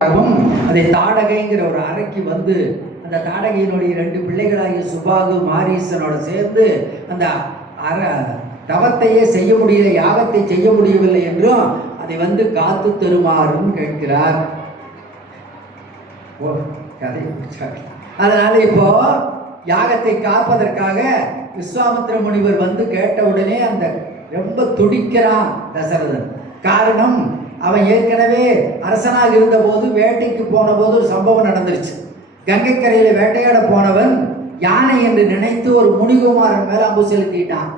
அதை தாடகைங்கிற ஒரு அறைக்கு வந்து அந்த தாடகையினுடைய 2 பிள்ளைகளாகிய சுபாகு மாரீசனோட சேர்ந்து அந்த தவத்தையே செய்ய முடியல, யாகத்தை செய்ய முடியவில்லை என்றும் அதை வந்து காத்து தருமாறும் கேட்கிறார். அதனால இப்போ யாகத்தை காப்பதற்காக விஸ்வாமித்திர முனிவர் வந்து கேட்ட உடனே அந்த ரொம்ப துடிக்கிறான் தசரதன். காரணம், அவன் ஏற்கனவே அரசனாக இருந்த போது வேட்டைக்கு போன போது ஒரு சம்பவம் நடந்துருச்சு. கங்கை கரையில வேட்டையாட போனவன் யானை என்று நினைத்து ஒரு முனிகுமாரன் மேல அம்பு செலுத்திட்டான்.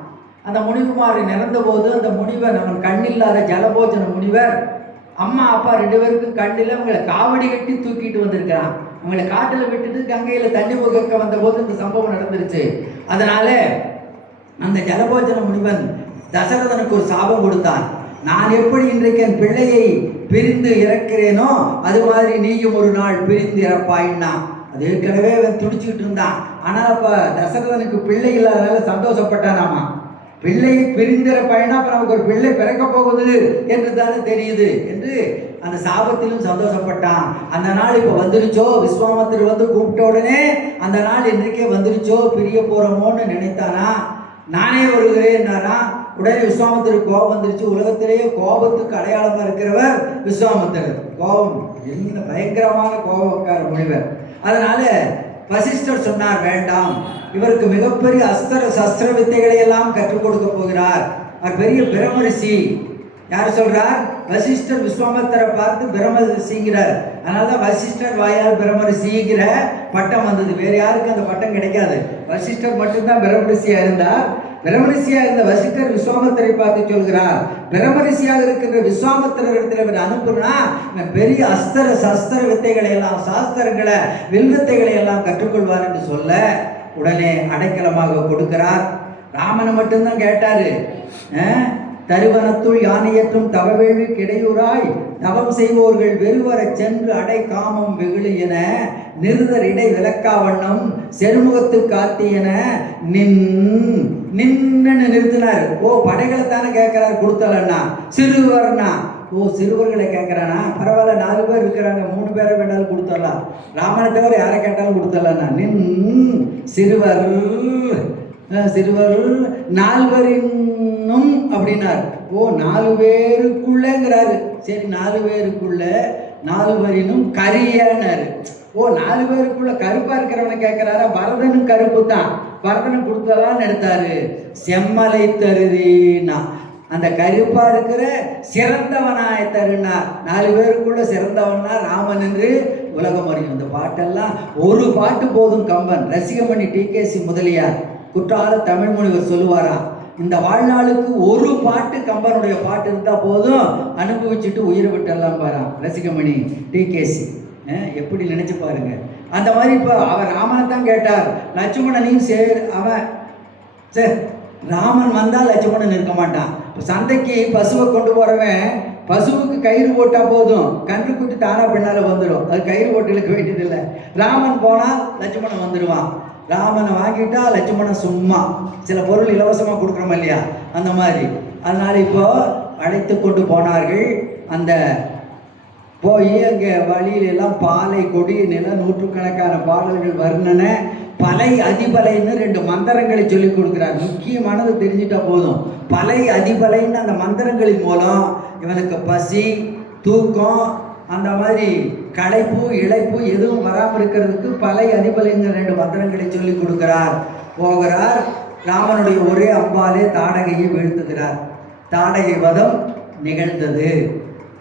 அந்த முனிகுமாரன் இறந்த போது அந்த முனிவர், அவன் கண்ணில்லாத ஜலபோஜன முனிவர், அம்மா அப்பா 2 பேருக்கும் கண்ணில் அவங்களை காவடி கட்டி தூக்கிட்டு வந்திருக்கிறான். அவங்களை காட்டுல விட்டுட்டு கங்கையில தண்ணி முகக்க வந்த போது இந்த சம்பவம் நடந்துருச்சு. அதனால அந்த ஜலபோஜன முனிவன் தசரதனுக்கு ஒரு சாபம் கொடுத்தான். நான் எப்படி இன்றைக்கு என் பிள்ளையை பிரிந்து இறக்கிறேனோ அது மாதிரி நீயும் ஒரு நாள் பிரிந்து இறப்பாயின்னா. அது ஏற்கனவே அவன் துடிச்சுக்கிட்டு இருந்தான். ஆனால் அப்ப தசரதனுக்கு பிள்ளை இல்லாதனால சந்தோஷப்பட்டானாமா. பிள்ளையை பிரிந்திற பையனா அப்ப நமக்கு ஒரு பிள்ளை பிறக்க போகுது என்று தானே தெரியுது என்று அந்த சாபத்திலும் சந்தோஷப்பட்டான். அந்த நாள் இப்ப வந்துருச்சோ, விஸ்வாமித்திரர் வந்து கூப்பிட்ட உடனே அந்த நாள் இன்றைக்கே வந்துருச்சோ, பிரிய போறோமோன்னு நினைத்தானா. நானே வருகிறேன்னாரா. உடனே விஸ்வாமித்திரர் கோபம் வந்துருச்சு. உலகத்திலேயே கோபத்துக்கு அடையாளமா இருக்கிறவர் விஸ்வாமித்திரர். கோபம் என்ன பயங்கரமான கோபக்கார முனிவர். அதனால வசிஷ்டர் சொன்னார், வேண்டாம், இவருக்கு மிகப்பெரிய அஸ்திர சஸ்திர வித்தைகளை எல்லாம் கற்றுக் கொடுக்க போகிறார். அவர் பெரிய பிரம்மரிஷி. யார் சொல்றார்? வசிஷ்டர் விஸ்வாமித்திரரை பார்த்து பிரம்மரிஷிங்கிறார். அதனாலதான் வசிஷ்டர் வாயால் பிரம்மரிஷிங்கிற பட்டம் வந்தது. வேற யாருக்கு அந்த பட்டம் கிடைக்காது. வசிஷ்டர் மட்டும்தான் பிரம்மரிஷியா இருந்தார். பிரம்மரிஷியா இருந்த வசிஷ்டர் விஸ்வாமித்திரரை பார்த்து சொல்கிறார், பிரம்மரிஷியாக இருக்கின்ற விஸ்வாமித்திரத்தில் இவர் அனுப்புனா பெரிய அஸ்திர சஸ்திர வித்தைகளை எல்லாம், சாஸ்திரங்களை, வில்வித்தைகளை எல்லாம் கற்றுக்கொள்வார் என்று சொல்ல உடனே அடைக்கலமாக கொடுக்கிறார். ராமனை மட்டும்தான் கேட்டாரு. தருவனத்துள் யானையற்றும் தவவேள்வி கிடையூராய் தவம் செய்வோர்கள் வெறுவர சென்று அடை காமம் வெகுளி என நிறுதர் இடை விளக்கா வண்ணம் செருமுகத்து காத்தி என நின்னு நிறுத்தினார். ஓ, படைகளை தானே கேட்கிறாரு, கொடுத்தலன்னா. சிறுவர்னா, ஓ சிறுவர்களை கேட்கிறானா, பரவாயில்ல, 4 பேர் இருக்கிறாங்க, 3 பேரை வேண்டாலும் கொடுத்துடலாம். ராமனை தவிர யாரை கேட்டாலும் கொடுத்துடலாம்னா. சிறுவர் சிறுவர் 4 பேரினும் அப்படின்னார். ஓ, 4 பேருக்குள்ளங்கிறாரு. சரி, 4 பேருக்குள்ள 4 பேரினும் கரியன்னாரு. ஓ, 4 பேருக்குள்ள கருப்பா இருக்கிறவனை கேட்கிறாரா. பரதனும் கருப்பு தான், பரதனும் கொடுத்தலான்னு எடுத்தாரு. செம்மலை தருதினா, அந்த கருப்பா இருக்கிற சிறந்தவனாய தருனார். 4 பேருக்குள்ள சிறந்தவனா ராமன் என்று உலகம் அறியும். இந்த பாட்டெல்லாம் ஒரு பாட்டு போதும். கம்பன், ரசிகமணி டிகேசி முதலியார், குற்றால தமிழ் முனிவர் சொல்லுவாராம், இந்த வாழ்நாளுக்கு ஒரு பாட்டு கம்பனுடைய பாட்டு இருந்தா போதும், அனுபவிச்சுட்டு உயிரை விட்டுலாம் பாராம் ரசிகமணி டிகேசி. எப்படி நினைச்சு பாருங்க. அந்த மாதிரி இப்போ அவர் ராமனை தான் கேட்டார். லட்சுமணனையும் அவன் சரி, ராமன் வந்தால் லட்சுமணன் இருக்க மாட்டான். இப்போ சந்தைக்கு பசுவை கொண்டு போறவன் பசுவுக்கு கயிறு போட்டா போதும், கன்று குட்டி தானா பின்னால வந்துடும். அது கயிறு போட்டு இழுக்க வேண்டியதில்லை. ராமன் போனால் லட்சுமணன் வந்துடுவான். ராமனை வாங்கிட்டா லட்சுமணன் சும்மா. சில பொருள் இலவசமா கொடுக்குறோம் இல்லையா, அந்த மாதிரி. அதனால இப்போ அழைத்து கொண்டு போனார்கள். அந்த போய் அங்கே வழியிலெல்லாம் பாலை கொடி நில நூற்றுக்கணக்கான பாடல்கள் வர்ணனை, பலை அதிபலைன்னு 2 மந்திரங்களை சொல்லி கொடுக்குறார். முக்கியமானது தெரிஞ்சிட்டா போதும். பலை அதிபலைன்னு அந்த மந்திரங்களின் மூலம் இவனுக்கு பசி, தூக்கம், அந்த மாதிரி களைப்பு, இழைப்பு எதுவும் வராமல் இருக்கிறதுக்கு பலை அதிபலைங்கிற 2 மந்திரங்களை சொல்லி கொடுக்கிறார். போகிறார். ராமனுடைய ஒரே அம்பாலே தாடகையை வீழ்த்துகிறார். தாடகை வதம் நிகழ்ந்தது,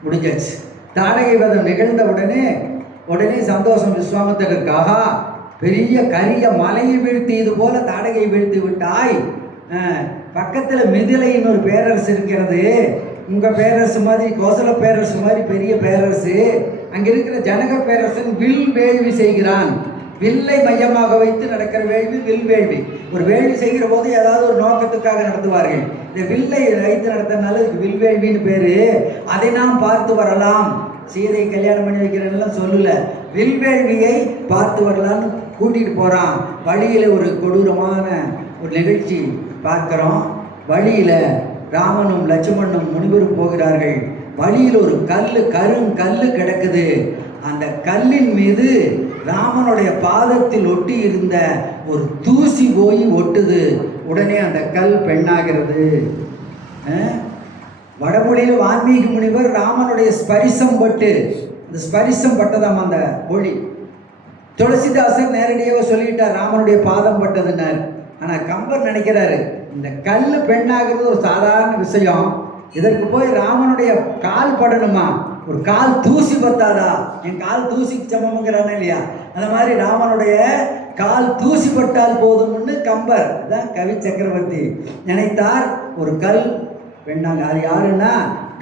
முடிஞ்சிச்சு. தாடகை வதம் நிகழ்ந்த உடனே சந்தோஷம் விஸ்வாமித்திரருக்காக. பெரிய கரிய மலையை வீழ்த்தி இது போல தாடகையை வீழ்த்தி விட்டாய். பக்கத்துல மிதிலைன்னு ஒரு பேரரசு இருக்கிறது. உங்க பேரரசு மாதிரி, கோசல பேரரசு மாதிரி பெரிய பேரரசு. அங்க இருக்கிற ஜனக பேரரசன் வில் வேள்வி செய்கிறான். வில்லை மையமாக வைத்து நடக்கிற வேள்வி வில் வேள்வி. ஒரு வேள்வி செய்கிற போது ஏதாவது ஒரு நோக்கத்துக்காக நடத்துவார்கள். இந்த வில்லை வைத்து நடத்துறதுனால இதுக்கு வில் வேள்வின்னு பேரு. அதை நாம் பார்த்து வரலாம். சீதை கல்யாணம் பண்ணி வைக்கிறேன்னு சொல்லல, வில் வேள்வியை பார்த்து வரலான்னு கூட்டிட்டு போறான். வழியில ஒரு கொடூரமான ஒரு நிகழ்ச்சி பார்க்கிறோம். வழியில ராமனும் லட்சுமணனும் முனிவரும் போகிறார்கள். வழியில் ஒரு கல்லு கிடக்குது. அந்த கல்லின் மீது ராமனுடைய பாதத்தில் ஒட்டி இருந்த ஒரு தூசி போய் ஒட்டுது. உடனே அந்த கல் பெண்ணாகிறது. வடமொழியில் வால்மீகி முனிவர் ராமனுடைய ஸ்பரிசம் பட்டு, இந்த ஸ்பரிசம் பட்டதாம் அந்த ஒளி. துளசிதாசர் நேரடியாக சொல்லிட்டார் ராமனுடைய பாதம் பட்டதுன்னார். ஆனால் கம்பர் நினைக்கிறாரு இந்த கல் பெண்ணாகிறது ஒரு சாதாரண விஷயம், இதற்கு போய் ராமனுடைய கால் படணுமா? ஒரு கால் தூசி பத்தாதா? என் கால் தூசிக்கு சமம்ங்கிறானே இல்லையா, அந்த மாதிரி ராமனுடைய கால் தூசி பட்டால் போதும்னு கம்பர், அதான் கவி சக்கரவர்த்தி நினைத்தார். ஒரு கல் பெண்ணாங்க. அது யாருன்னா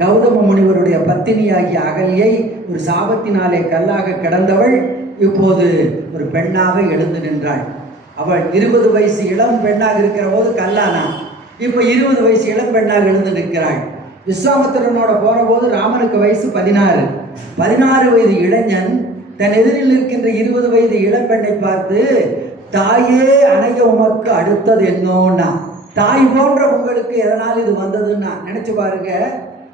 கௌதம முனிவருடைய பத்தினியாகிய அகல்யை ஒரு சாபத்தினாலே கல்லாக கிடந்தவள் இப்போது ஒரு பெண்ணாக எழுந்து நின்றாள். அவள் 20 வயசு இளம் பெண்ணாக இருக்கிற போது கல்லானா, இப்போ 20 வயசு இளம் பெண்ணாக எழுந்து நிற்கிறாள். விஸ்வாமித்திரனோட போற போது ராமனுக்கு வயசு 16. 16 வயது இளைஞன் தன் எதிரில் இருக்கின்ற 20 வயது இளம்பெண்ணை பார்த்து, தாயே அணைய உமக்கு அடுத்தது என்னோன்னா, தாய் போன்ற உங்களுக்கு எதனால் இது வந்ததுன்னா நினைச்சு பாருங்க.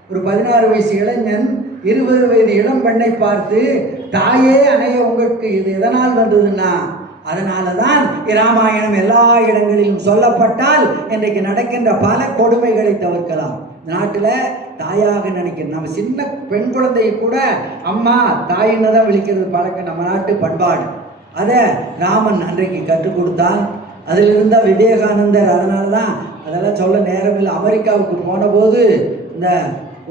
ஒரு 16 வயசு இளைஞன் 20 வயது இளம் பெண்ணை பார்த்து, தாயே அணைய உங்களுக்கு இது எதனால் வந்ததுன்னா, அதனால தான் இராமாயணம் எல்லா இடங்களிலும் சொல்லப்பட்டால் இன்றைக்கு நடக்கின்ற பல கொடுமைகளை தவிர்க்கலாம். நாட்டில் தாயாக நினைக்கிறோம். நம்ம சின்ன பெண் குழந்தையை கூட அம்மா தாயின்னு தான் விழிக்கிறது பழக்கம், நம்ம நாட்டு பண்பாடு. அதை ராமன் அன்றைக்கு கற்றுக் கொடுத்தான். அதில் இருந்தால் விவேகானந்தர், அதனால தான் அதெல்லாம் சொல்ல நேரமில்லை. அமெரிக்காவுக்கு போன போது இந்த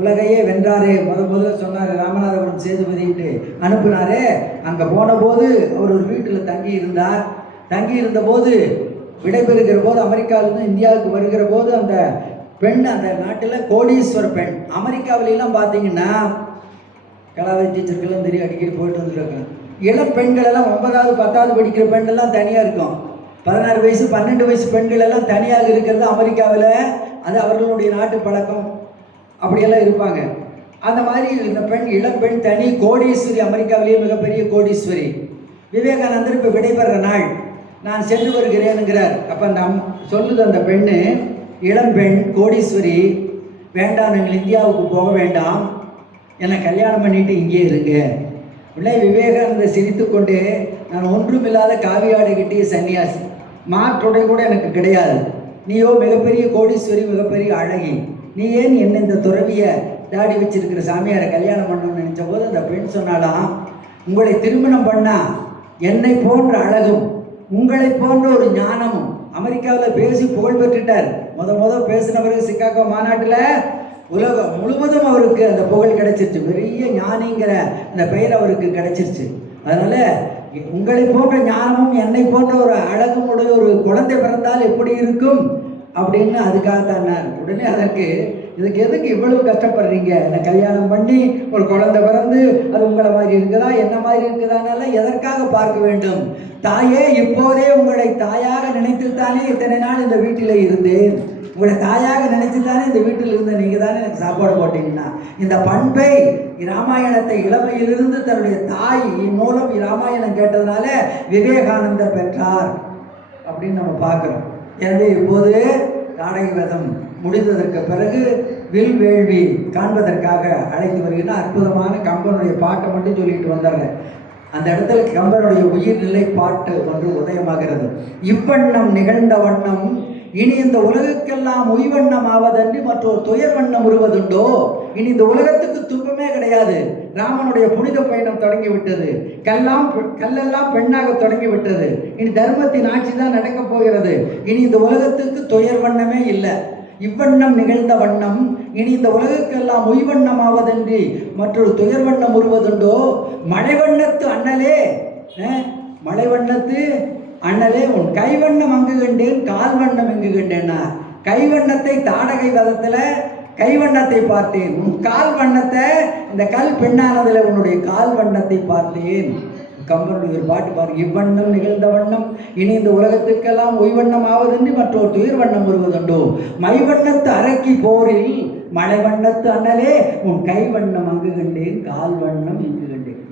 உலகையே வென்றாரே முதல்ல சொன்னார் ராமநாதபுரம் சேதுபதிட்டு அனுப்புனாரே. அங்கே போன போது அவர் ஒரு வீட்டில் தங்கி இருந்தார். தங்கி இருந்த போது விடைபெறுகிற போது அமெரிக்காவிலிருந்து இந்தியாவுக்கு வருகிற போது அந்த பெண் அந்த நாட்டில் கோடீஸ்வர பெண். அமெரிக்காவிலாம் பார்த்தீங்கன்னா கலாவை டீச்சருக்கெல்லாம் தெரியும், அடிக்கடி போயிட்டு வந்துருக்காங்க. இளம் பெண்கள் எல்லாம் 9வது 10வது படிக்கிற பெண்கள்லாம் தனியாக இருக்கும். 16 வயசு 12 வயசு பெண்கள் எல்லாம் தனியாக இருக்கிறது அமெரிக்காவில். அது அவர்களுடைய நாட்டு பழக்கம், அப்படியெல்லாம் இருப்பாங்க. அந்த மாதிரி இந்த பெண் இளம் பெண் தனி கோடீஸ்வரி, அமெரிக்காவிலேயே மிகப்பெரிய கோடீஸ்வரி. விவேகானந்தர் இப்போ விடைபெற நாள், நான் சென்று வருகிறேனுங்கிறார். அப்போ அந்த சொல்லுது அந்த பெண்ணு, இளம் பெண் கோடீஸ்வரி, வேண்டாம் நீங்கள் இந்தியாவுக்கு போக வேண்டாம், என்னை கல்யாணம் பண்ணிட்டு இங்கே இருங்க. உடனே விவேகானந்தர் சிரித்து கொண்டு, நான் ஒன்றுமில்லாத காவியாடை கட்டிய சன்னியாசி, மாற்றுடை கூட எனக்கு கிடையாது, நீயோ மிகப்பெரிய கோடீஸ்வரி, மிகப்பெரிய அழகி, நீ ஏன் என்ன இந்த துறவியை தாடி வச்சிருக்கிற சாமியாரை கல்யாணம் பண்ணணும்னு நினச்ச போது அந்த பெண் சொன்னாலாம், உங்களை திருமணம் பண்ணால் என்னை போன்ற அழகும் உங்களை போன்ற ஒரு ஞானமும். அமெரிக்காவில் பேசி புகழ் பெற்றுட்டார். முத பேசின பிறகு சிகாகோ மாநாட்டில் உலகம் முழுவதும் அவருக்கு அந்த புகழ் கிடைச்சிருச்சு. பெரிய ஞானிங்கிற அந்த பெயர் அவருக்கு கிடைச்சிருச்சு. அதனால் உங்களை போன்ற ஞானமும் என்னை போன்ற ஒரு அழகும் உடைய ஒரு குழந்தை பிறந்தால் எப்படி இருக்கும் அப்படின்னு அதுக்காகத்தான். உடனே இதுக்கு எதுக்கு இவ்வளவு கஷ்டப்படுறீங்க, என்னை கல்யாணம் பண்ணி ஒரு குழந்தை பிறந்து அது உங்களை மாதிரி இருக்குதா என்ன மாதிரி இருக்குதானால எதற்காக பார்க்க வேண்டும்? தாயே, இப்போதே உங்களை தாயாக நினைத்துத்தானே இத்தனை நாள் இந்த வீட்டில் இருந்தேன், உங்களை தாயாக நினைச்சுத்தானே இந்த வீட்டில் இருந்த நீங்கள் தானே எனக்கு சாப்பாடு போட்டீங்கன்னா. இந்த பண்பை இராமாயணத்தை இளமையிலிருந்து தன்னுடைய தாய் மூலம் இராமாயணம் கேட்டதுனால விவேகானந்தர் பெற்றார் அப்படின்னு நம்ம பார்க்குறோம். எனவே இப்போது காடகை வதம் முடிந்ததற்கு பிறகு வில் வேள்வி காண்பதற்காக அழைத்து வருகிற அற்புதமான கம்பனுடைய பாட்டை மட்டும் சொல்லிட்டு வந்துடுறேன். அந்த இடத்துல கம்பனுடைய உயிர்நிலை பாட்டு ஒன்று உதயமாகிறது. இவ்வண்ணம் நிகழ்ந்த வண்ணம் இனி இந்த உலகுக்கெல்லாம் உய்வண்ணம் ஆவதன்றி மற்றொரு துயர் வண்ணம் உருவதுண்டோ. இனி இந்த உலகத்துக்கு துன்பமே கிடையாது. ராமனுடைய புனித பயணம் தொடங்கிவிட்டது. கல்லெல்லாம் பெண்ணாக தொடங்கிவிட்டது. இனி தர்மத்தின் ஆட்சி தான் நடக்கப் போகிறது. இனி இந்த உலகத்துக்கு துயர் வண்ணமே இல்லை. இவ்வண்ணம் நிகழ்ந்த வண்ணம் இனி இந்த உலகுக்கெல்லாம் உய்வண்ணம் ஆவதன்றி மற்றொரு துயர் வண்ணம் உருவதுண்டோ. மலைவண்ணத்து அண்ணலே, மலைவண்ணத்து அண்ணலே, உன் கைவண்ணம் அங்கு கண்டேன், கால் வண்ணம் எங்கு கண்டேன்னா. கைவண்ணத்தை தாடகை வதத்தில் கைவண்ணத்தை பார்த்தேன், உன் கால் வண்ணத்தை இந்த கல் பெண்ணானதில் உன்னுடைய கால் வண்ணத்தை பார்த்தேன். கம்பனுடைய ஒரு பாட்டு பாருங்க. இவ்வண்ணம் நிகழ்ந்த வண்ணம் இனி இந்த உலகத்துக்கெல்லாம் உய்வண்ணம் ஆவதன்றி மற்றொரு துயர் வண்ணம் வருவதுண்டோ. மைவண்ணத்து அரக்கி போரில் மலை வண்ணத்து அண்ணலே, உன் கை வண்ணம் அங்கு கண்டேன், கால் வண்ணம் இங்கு கண்டேன்.